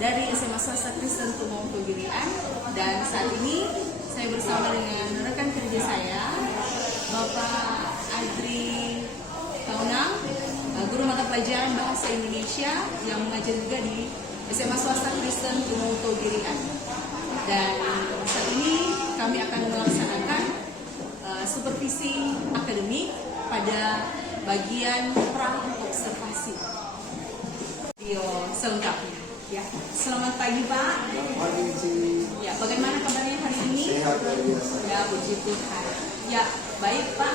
dari SMA Swasta Kristen Tumau Tugirian, dan saat ini saya bersama dengan rekan kerja saya, Bapak Adri Taunang, guru mata pelajaran Bahasa Indonesia yang mengajar juga di SMA Swasta Kristen Tumau Tugirian. Dan saat ini kami akan melaksanakan supervisi akademik pada bagian pra-observasi. Video selengkapnya. Ya, selamat pagi Pak. Selamat pagi Ci. Ya, bagaimana kabarnya hari ini? Sehat luar biasa. Ya, puji Tuhan. Ya, baik Pak.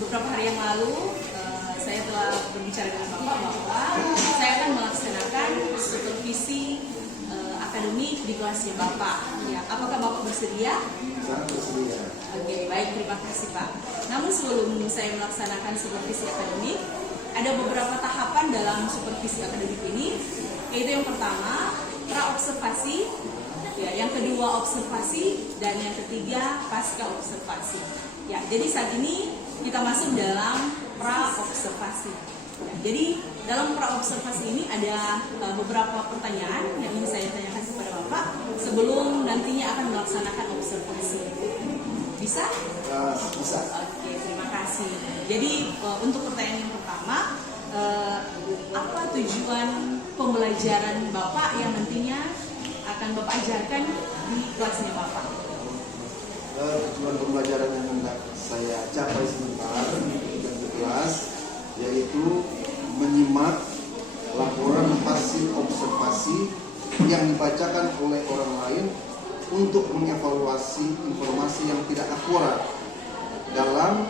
Beberapa hari yang lalu saya telah berbicara dengan Bapak bahwa saya akan melaksanakan supervisi akademik di kelasnya Bapak. Ya, apakah Bapak bersedia? Sangat bersedia. Oke, baik, terima kasih Pak. Namun sebelum saya melaksanakan supervisi akademik, ada beberapa tahapan dalam supervisi akademik ini, yaitu yang pertama pra-observasi, ya, yang kedua observasi, dan yang ketiga pasca observasi. Ya, jadi saat ini kita masuk dalam pra-observasi. Ya, jadi dalam pra-observasi ini ada beberapa pertanyaan yang ingin saya tanyakan kepada Bapak sebelum nantinya akan melaksanakan observasi. Bisa? Bisa. Oke, terima kasih. Jadi untuk pertanyaan yang pertama, apa tujuan pembelajaran Bapak yang nantinya akan Bapak ajarkan di kelasnya Bapak? Tujuan pembelajaran yang hendak saya capai sebentar di kelas yaitu menyimak laporan hasil observasi yang dibacakan oleh orang lain untuk mengevaluasi informasi yang tidak akurat dalam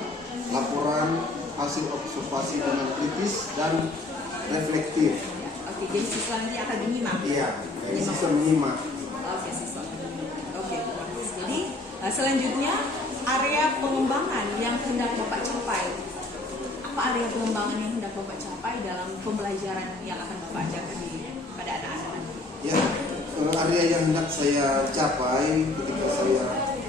laporan hasil observasi dengan kritis dan reflektif. Oke, jadi siswa nanti akan menyimak. Iya, siswa menyimak. Oke, siswa. Oke, terima kasih. Jadi selanjutnya area pengembangan yang hendak Bapak capai. Apa area pengembangan yang hendak Bapak capai dalam pembelajaran yang akan Bapak ajarkan pada anak-anak nanti? Ya, area yang hendak saya capai ketika saya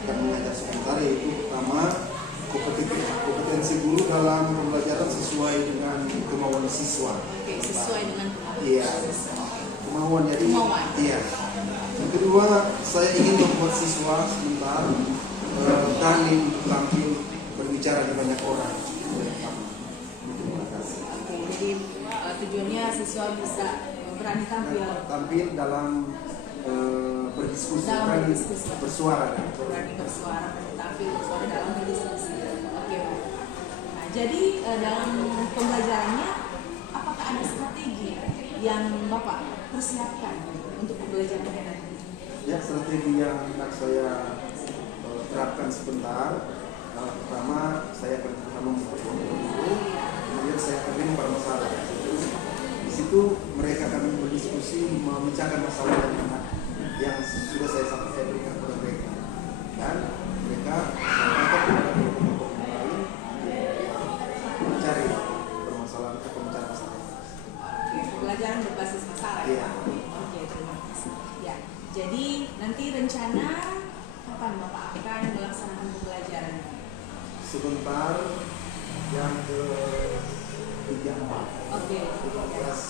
akan mengajar sebentar yaitu pertama kompetensi guru dalam pembelajaran sesuai dengan kemauan siswa. Oke, sesuai dengan kemauan. Iya, kemauan. Jadi, kemauan. iya. Yang kedua, saya ingin membuat siswa sebentar berani tampil berbicara di banyak orang. Oke, jadi tujuannya siswa bisa berani tampil dalam berdiskusi, berani bersuara. Berani bersuara, tampil bersuara dalam berdiskusi. Oke, Pak. Nah, jadi dalam pembelajarannya, apakah ada strategi yang Bapak persiapkan untuk pembelajaran nanti? Ya, strategi yang hendak saya terapkan sebentar. Pertama, saya akan membuat dulu, kemudian saya akan lempar masalah. Di situ mereka akan berdiskusi, memecahkan masalah yang sudah saya berikan kepada mereka, dan mereka ataupun kelompok lain mencari permasalahan atau mencari masalah. Oke, pembelajaran berbasis masalah. Iya. Oke, terima kasih. Ya, jadi nanti rencana kapan Bapak akan melaksanakan pembelajaran? Sebentar yang ke-34. Oke. Kelas.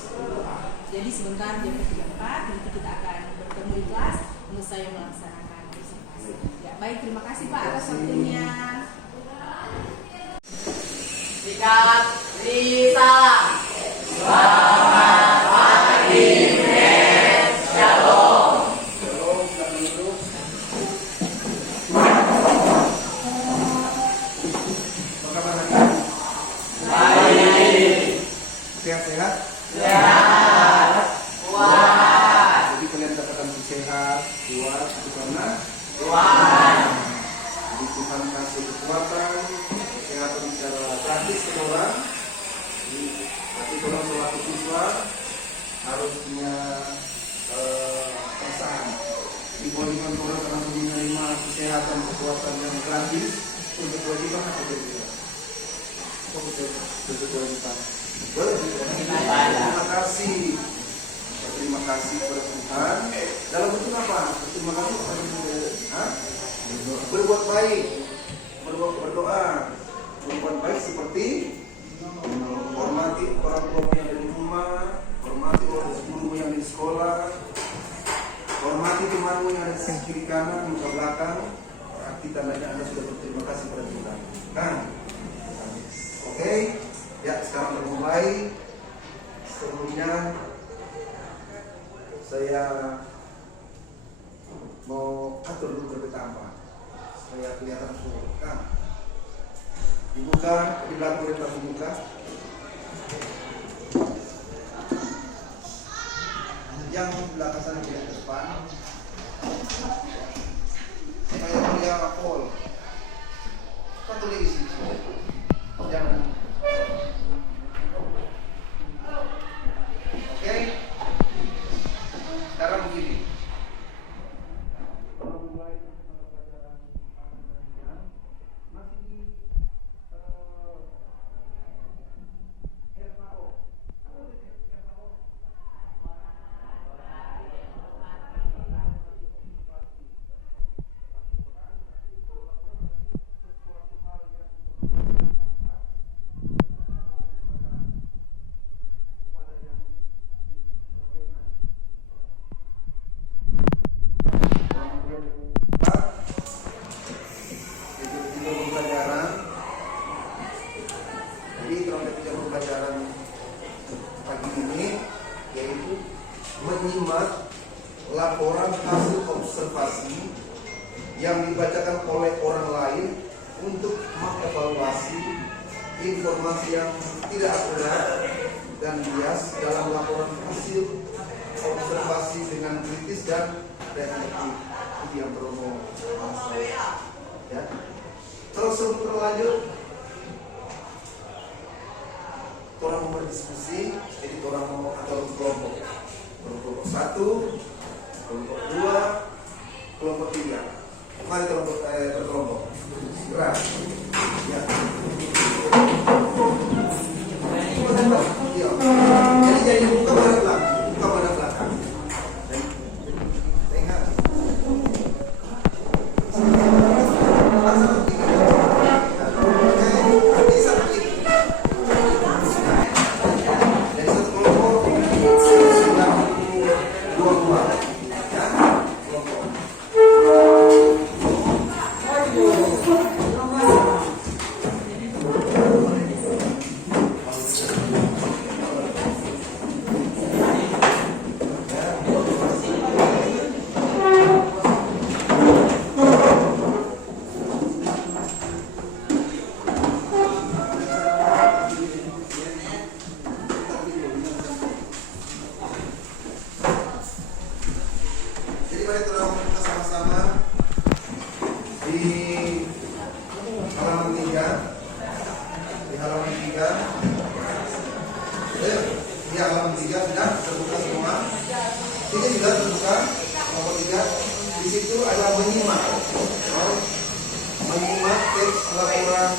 Jadi sebentar jam 34 nanti kita akan bertemu di kelas untuk saya melaksanakan observasi. Ya, baik, terima kasih Pak atas waktunya. Sikat risalah. Selamat pagi, Miss. Shalom. Sehat-sehat? Sehat. Kuat. Jadi kalian dapatkan sehat, kuat, itu karena Kuat. jadi Tuhan kasih kekuatan, kesehatan secara praktis ke orang. Jadi hati orang selaku siswa harus punya perasaan dibolehkan orang karena menerima kesehatan kekuatan yang gratis untuk kewajiban atau tidak. Untuk kewajiban. Terima kasih. Terima kasih kepada Tuhan. Dalam bentuk apa? Terima kasih kepada Tuhan. Berbuat baik, berdoa, berbuat baik seperti menghormati orang tua yang ada di rumah, hormati gurumu yang di sekolah, hormati temanmu yang ada di kiri kanan, muka belakang. Berarti tandanya Anda sudah berterima kasih pada Tuhan. Kan? Oke, ya sekarang kita mulai. Sebelumnya saya mau atur dulu berbeda supaya kelihatan semua. Kan? Dibuka, di belakang kita dibuka. Yang belakang sana di depan. Saya punya pol. Kan tulis di sini. Jangan. Oke. Sekarang begini. Mulai pelajaran masih di RMAO. Menyimak laporan hasil observasi yang dibacakan oleh orang lain untuk mengevaluasi informasi yang tidak akurat dan bias dalam laporan hasil observasi dengan kritis dan reflektif. Itu yang perlu bahasa. Ya. Terus sebelum terlanjut, orang mau berdiskusi, jadi orang mau atau kelompok. Kelompok 1, kelompok 2, kelompok 3. Mari kelompok berkelompok. Gerak. Ya. Iya. Jadi buka pada belakang, buka pada belakang. Tengah. Di halaman 3 sudah terbuka semua. Ini sudah terbuka. Nomor 3 di situ ada menyimak. Menyimak teks laporan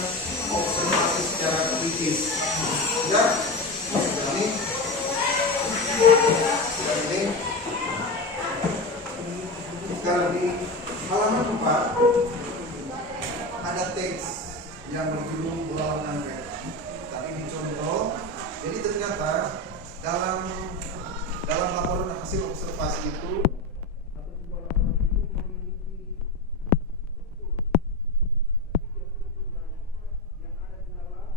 observasi secara kritis. Ya, ini sudah ini. Sekarang di halaman 4 ada teks yang berjudul bola angket. Tapi dicontoh. Jadi ternyata dalam laporan hasil observasi itu atau sebuah laporan itu memiliki struktur yang ada di dalam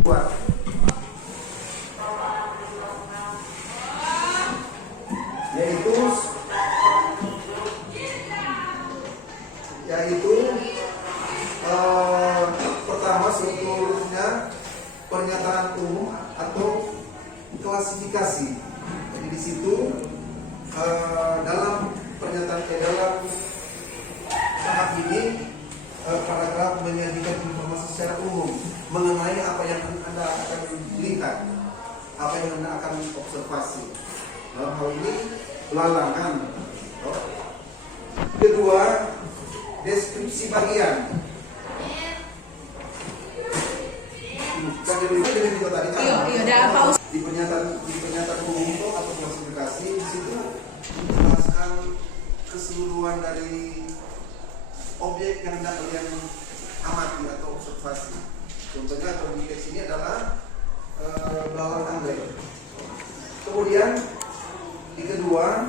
buat yaitu pertama strukturnya pernyataan umum atau klasifikasi. Jadi di situ dalam pernyataan dalam tahap ini paragraf menyajikan informasi secara umum mengenai apa yang Anda akan lihat, apa yang Anda akan observasi. Dalam hal ini lalangan. Kedua, deskripsi bagian. Kan jadi juga tadi kan. Di pernyataan umum itu atau klasifikasi di situ menjelaskan keseluruhan dari objek yang kalian amati atau observasi. Contohnya kalau di teks ini adalah belalang anggrek. Kemudian di kedua,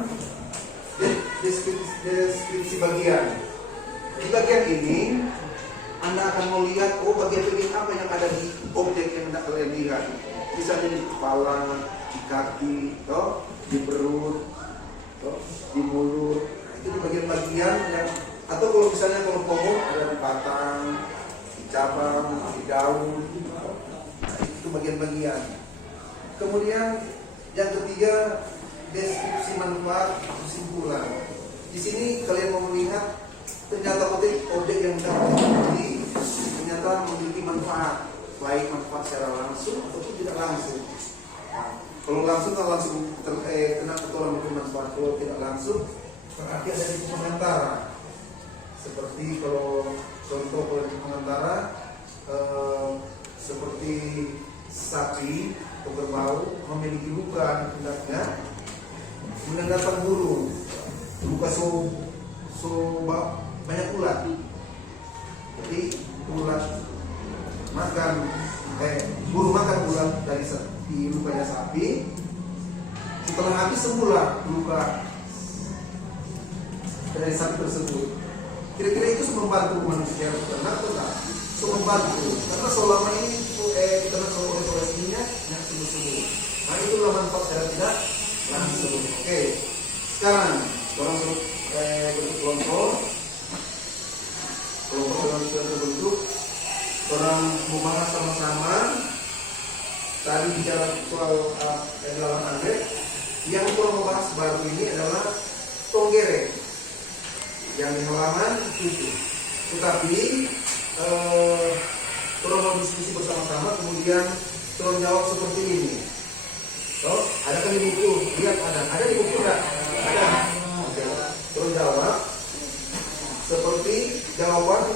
deskripsi bagian. Di bagian ini Anda akan melihat bagian-bagian apa yang ada di objek yang hendak kalian lihat. Misalnya di kepala, di kaki, di perut, di mulut. Nah, itu di bagian-bagian yang, atau kalau misalnya kalau pohon ada di batang, di cabang, di daun. Nah, itu bagian-bagian. Kemudian yang ketiga, deskripsi manfaat atau kesimpulan. Di sini kalian mau melihat ternyata objek yang dapat ternyata memiliki manfaat, baik manfaat secara langsung ataupun tidak langsung. Nah, kalau langsung kan langsung kena keturunan manfaat, kalau tidak langsung berarti ada di pengantar. Seperti kalau contoh kalau di pengantar seperti sapi atau kerbau memiliki luka di pundaknya, kemudian datang burung, luka banyak ulat. Jadi ulat makan burung makan ulat dari di lukanya sapi. Setelah habis sembuhlah luka dari sapi tersebut. Kira-kira itu membantu manusia beternak atau tidak? Membantu, karena selama ini diternak oleh polisinya yang sembuh-sembuh. Nah itulah manfaat secara tidak langsung. Oke, sekarang orang bentuk kelompok yang sudah terbentuk, orang membahas sama-sama. Tadi bicara soal belalang anggrek, yang orang membahas baru ini adalah tonggere yang di halaman 7. Tetapi orang mau diskusi bersama-sama, kemudian orang jawab seperti ini. Ada kan di buku? Lihat ada di buku enggak? Ada. Orang jawab seperti jawaban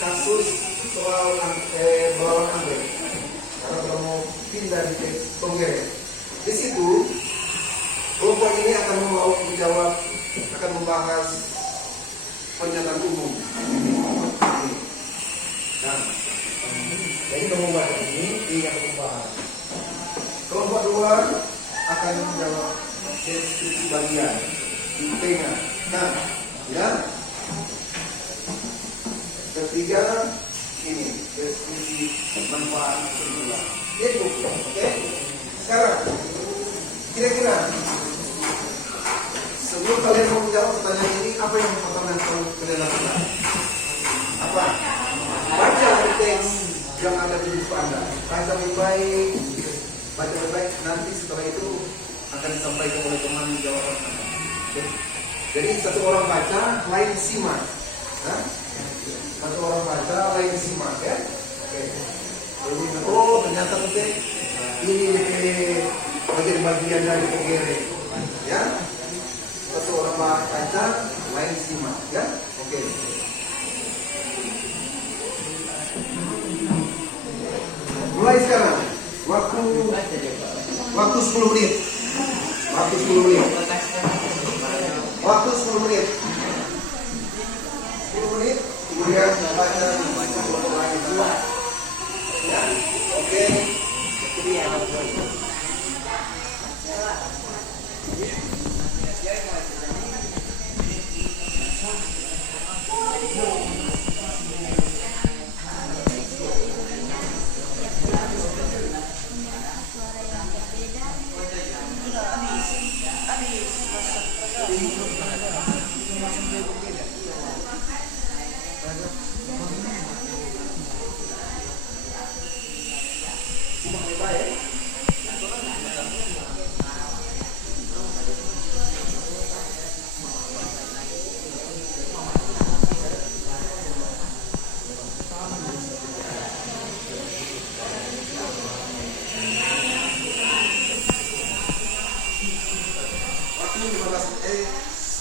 kasus soal belalang anggrek. Karena kalau mau pindah di tonggere, di situ kelompok ini akan menjawab, akan membahas pernyataan umum. Nah, jadi pembahasan ini yang membahas. Kelompok dua akan menjawab deskripsi bagian di tengah. Nah, ya. Ketiga ini deskripsi manfaat kesimpulan. Itu, oke? Sekarang kira-kira sebelum kalian mau menjawab pertanyaan ini, apa yang pertama yang kalian lakukan? Apa? Baca teks yang ada di buku Anda. Baca baik-baik. Baca baik-baik. Nanti setelah itu akan disampaikan oleh teman jawaban Anda. Oke? Jadi satu orang baca, lain simak. Nah, satu orang baca, lain simak, ya. Oke. Oh, ternyata betul. Ini bagian-bagian dari tonggere, ya. Satu orang baca, lain simak, ya. Oke. Mulai sekarang. Waktu 10 menit. Waktu 10 menit. Waktu 10 menit. 10 menit. Kemudian baca lagi. Ya. Oke. Waktu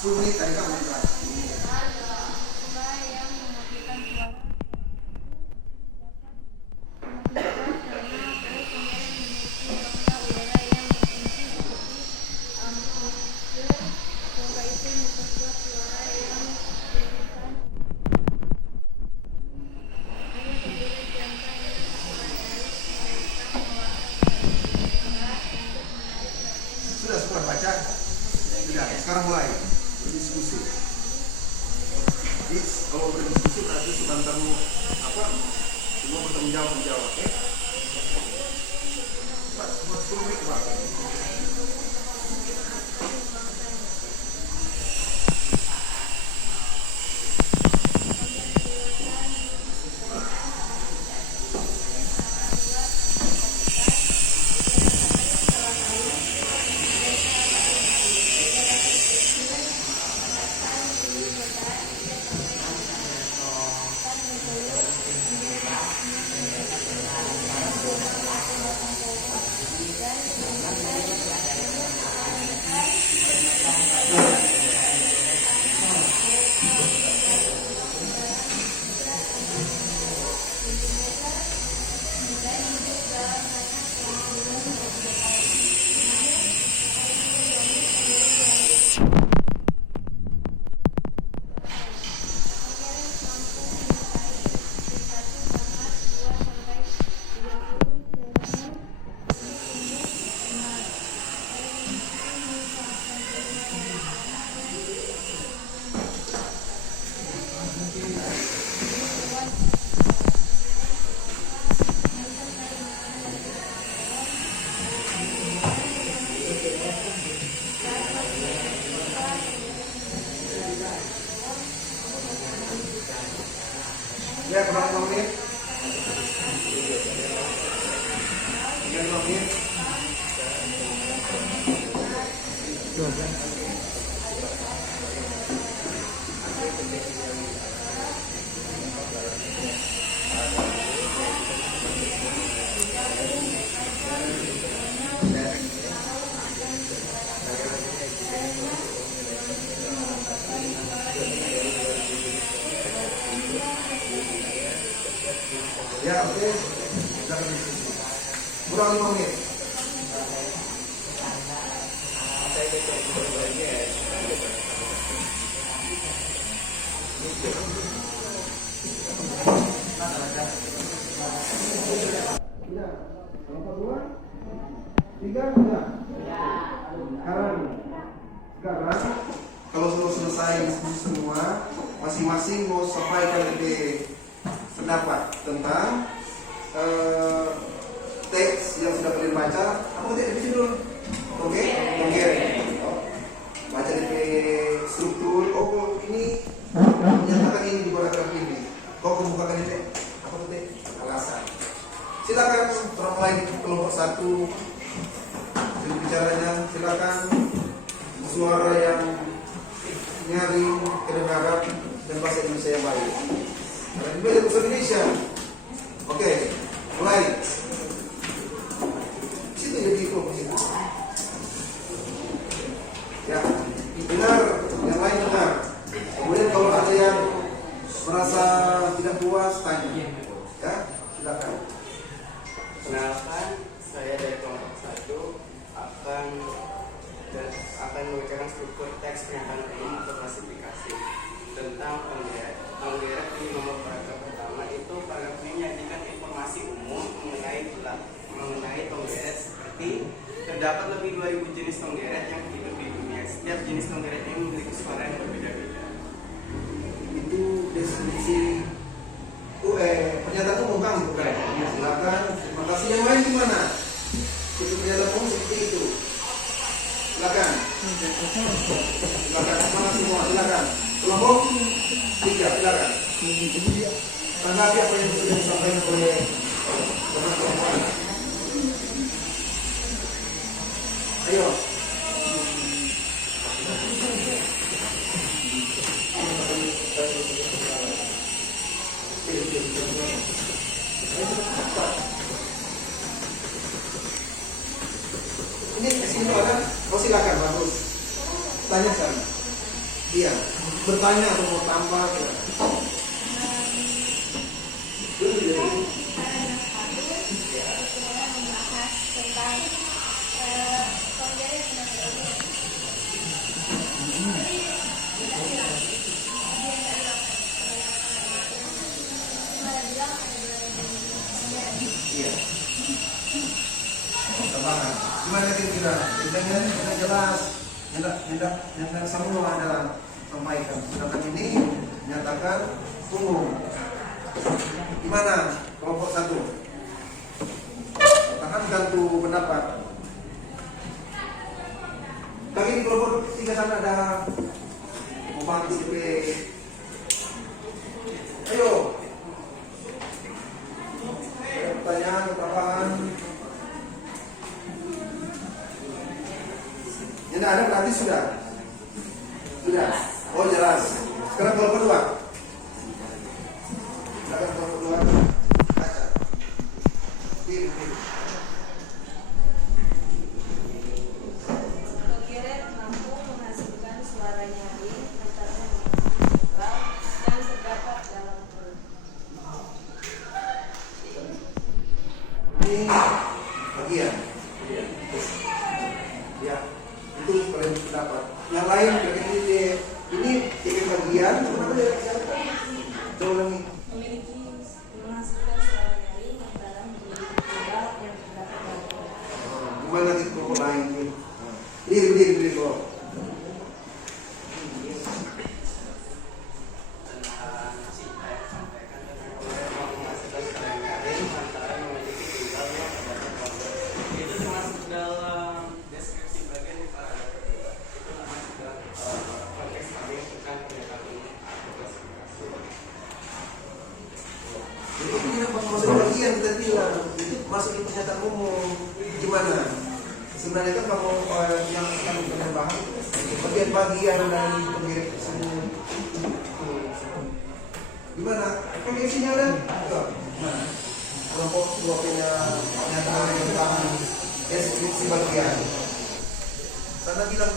10 menit tadi kan udah. sekarang mulai berdiskusi. Jadi kalau berdiskusi berarti sebentar semua bertanggung jawab, oke? Pak, cuma 10 menit, Pak. Ya, berapa menit? 3 menit. Ya, oke. Jangan diskusi. Kurang 5 menit. Ya, nomor 2, 3, sudah. Sekarang kalau sudah selesai diskusi semua, masing-masing mau sampaikan pendapat tentang teks yang sudah kalian baca. Apa tadi di sini dulu? Oke. Baca DP struktur. Oh, ini menyatakan ini di paragraf ini. Kau kemukakan ini apa tadi? Alasan. Silakan orang lain kelompok 1 jadi bicaranya. Silakan suara yang nyaring, kedengaran dan bahasa Indonesia yang baik. Kalian belajar bahasa Indonesia. Oke, mulai. Situ jadi fokus itu. Ya, benar. Yang lain benar. Kemudian kalau ada yang merasa tidak puas, tanya. Ya, silakan. Kenalkan, saya dari kelompok 1 akan membacakan struktur teks pernyataan umum atau klasifikasi tentang penggeret. Penggeret di nomor paragraf pertama itu paragraf ini menyajikan informasi umum mengenai penggeret seperti terdapat lebih 2000 jenis penggeret yang hidup di dunia. Setiap jenis penggeret ini memiliki suara yang berbeda-beda. Itu definisi pernyataan umum kan, bukan? Ya, silakan. Terima kasih. Yang lain gimana? Itu pernyataan umum seperti itu. Silakan. Silakan. Mana semua? Silakan. Kelompok 3, silakan. Tanggapi apa yang sudah disampaikan oleh teman-teman. Ayo. Ini kesini ada. Oh, silakan, bagus. Tanyakan. Iya, bertanya atau mau tambah. Ya. Iya. Gimana kira-kira? Dengan jelas. yang semua adalah sampaikan. Sedangkan ini menyatakan umum. Gimana kelompok 1? Tahankan tuh pendapat. Kami di kelompok 3 sana ada mau partisipasi. Ayo. Pertanyaan, tambahan. Yang ada berarti sudah. Sudah. Oh jelas. Sekarang kelompok 2. Silakan kelompok 2. Baca. Diri. Penggeret mampu menghasilkan suara nyaring antara netral yang terdapat dalam perut. Ini bagian. Ya, itu kalian pendapat. Yang lain ini tiga bagian. Kenapa dia coba ulangi? Memiliki menghasilkan suara nyaring antara netral yang terdapat dalam perut. Gimana lagi kelompok lain nih? Berdiri kok. Itu termasuk dalam deskripsi bagian di paragraf kedua. Itu termasuk dalam konteks kami tentang pernyataan umum atau klasifikasi. Itu tidak masuk bagian kita bilang. Itu masuk di pernyataan umum. Gimana? Sebenarnya kan kalau yang akan penambahan bagian dari pengirim semua. Gimana? Kan isinya ada? Nah, kelompok 2 punya pernyataan tentang deskripsi bagian. Karena bilang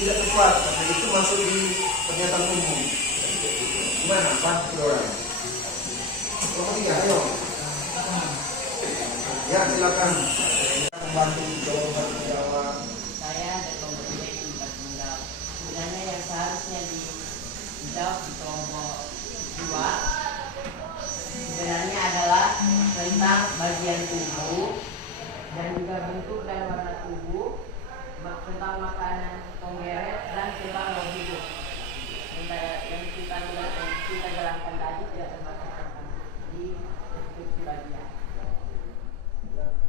tidak tepat, karena itu masuk di pernyataan umum. Gimana? Pak, orang. Kelompok 3, ayo. Ya, silakan. Membantu jawab. Saya dan kelompok ini bukan menjawab. Sebenarnya yang seharusnya dijawab di kelompok 2 sebenarnya adalah tentang bagian tubuh dan juga bentuk dan warna tubuh, tentang makanan penggeret dan tentang roh hidup. Yang kita jelaskan tadi tidak termasuk di deskripsi bagian.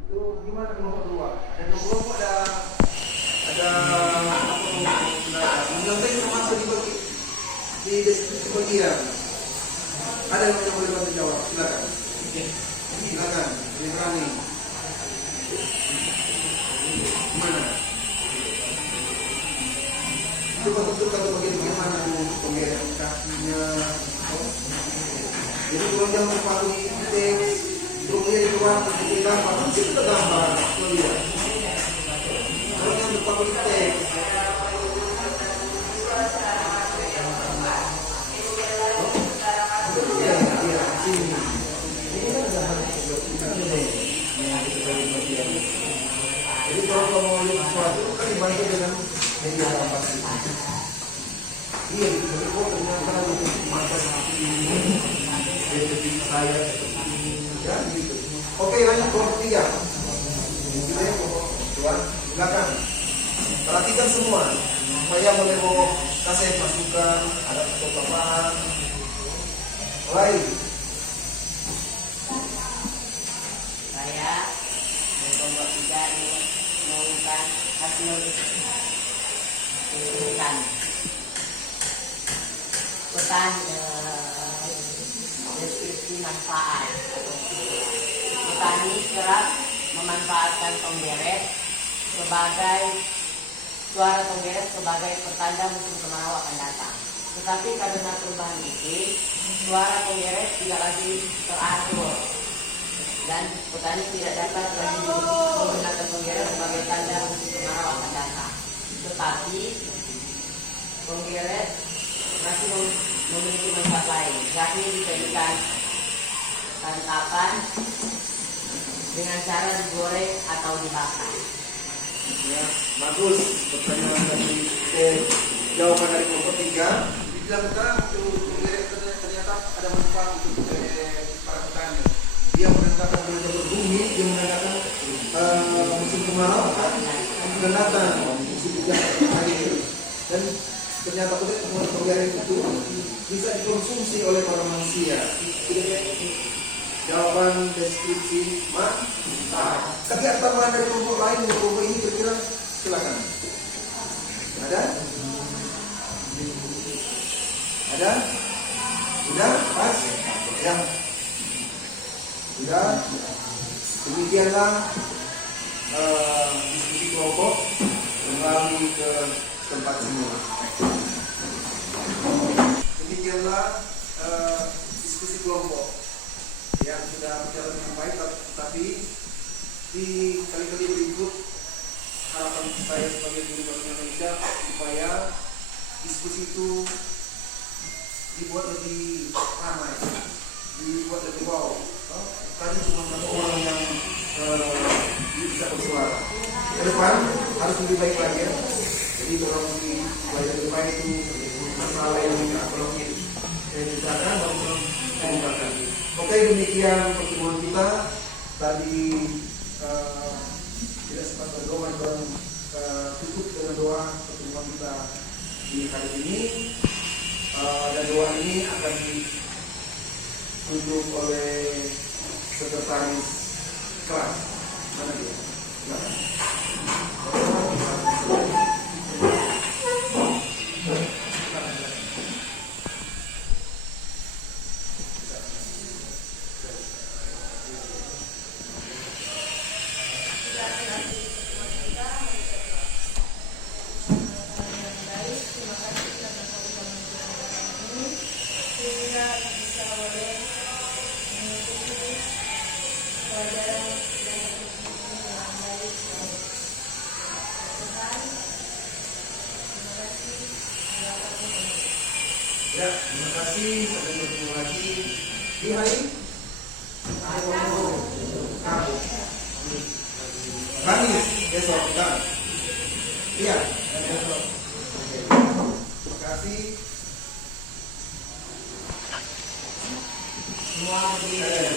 Itu gimana kelompok 2? Dan kelompok ada bilang tadi termasuk di deskripsi bagian. Ada yang boleh bantu jawab? Silakan. Silakan. Ini berani. Gimana? Coba betulkan tuh bagaimana tuh penggeret kakinya. Jadi kalau yang mempengaruhi teks, kemudian di luar di gambar, itu sudah gambar. Kalau yang mempengaruhi teks, jadi kalau mau lihat sesuatu kan dibantu dengan media gambar. Iya, jadi kok ternyata untuk mata seperti ini, jadi saya seperti ini, ya gitu. Oke, lanjut kelompok 3. Gitu ya, kelompok 2. Silakan. Perhatikan semua. Supaya boleh mau kasih masukan, ada tambahan. Mulai. Saya dan kelompok 3 ini mengumumkan hasil penyelidikan deskripsi manfaat. Petani kerap memanfaatkan penggeret sebagai suara penggeret sebagai pertanda musim kemarau akan datang. Tetapi karena perubahan iklim, suara penggeret tidak lagi teratur dan petani tidak dapat lagi menggunakan penggeret sebagai tanda musim kemarau akan datang. Tetapi penggeret masih memiliki manfaat lain, yakni dijadikan santapan dengan cara digoreng atau dibakar. Ya, bagus. Pertanyaan dari jawaban dari kelompok 3. Dibilang terang ternyata ada manfaat untuk para petani. Dia menandakan bulan bumi, dia menandakan musim kemarau akan datang. Musim Ya, dan ternyata pemberian itu bisa dikonsumsi oleh para manusia. Jawaban deskripsi mantap. Tapi ada tambahan dari kelompok lain di kelompok ini kira-kira silakan. Ada? Ada? Sudah? Pas? Ya. Sudah? Demikianlah diskusi kelompok kembali ke tempat semula. Demikianlah diskusi kelompok yang sudah berjalan dengan baik, tapi di kali-kali berikut harapan saya sebagai guru bahasa Indonesia supaya diskusi itu dibuat lebih ramai, dibuat lebih wow. Tadi cuma satu orang yang bisa bersuara. Ke depan harus lebih baik lagi ya. Jadi orang lebih baik itu masalah yang tidak belum diceritakan maupun diungkapkan. Oke, demikian pertemuan kita tadi. Tidak sempat berdoa dan tutup dengan doa pertemuan kita di hari ini, dan doa ini akan ditutup oleh sekretaris kelas. Mana dia? Silakan. Ya, terima kasih. Sampai bertemu lagi di hari Kamis besok kan? Iya, besok. Oke. Terima kasih. Semua berdiri.